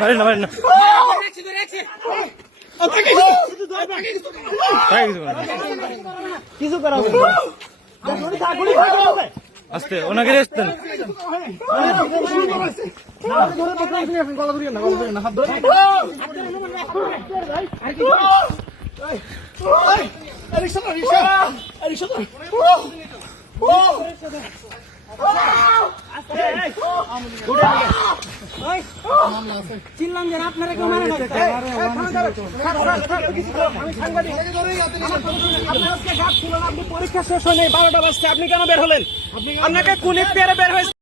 মারেন না মারেন না কিছু করা আস্তে ওনাকে রেস্ট দেন চিল্লাম যে আপনারা কেউ মানে পরীক্ষা শেষ হয়নি 12টা বাজছে, আপনি কেন বের হলেন? আপনাকে কোন এখতিয়ারে বের হয়েছে?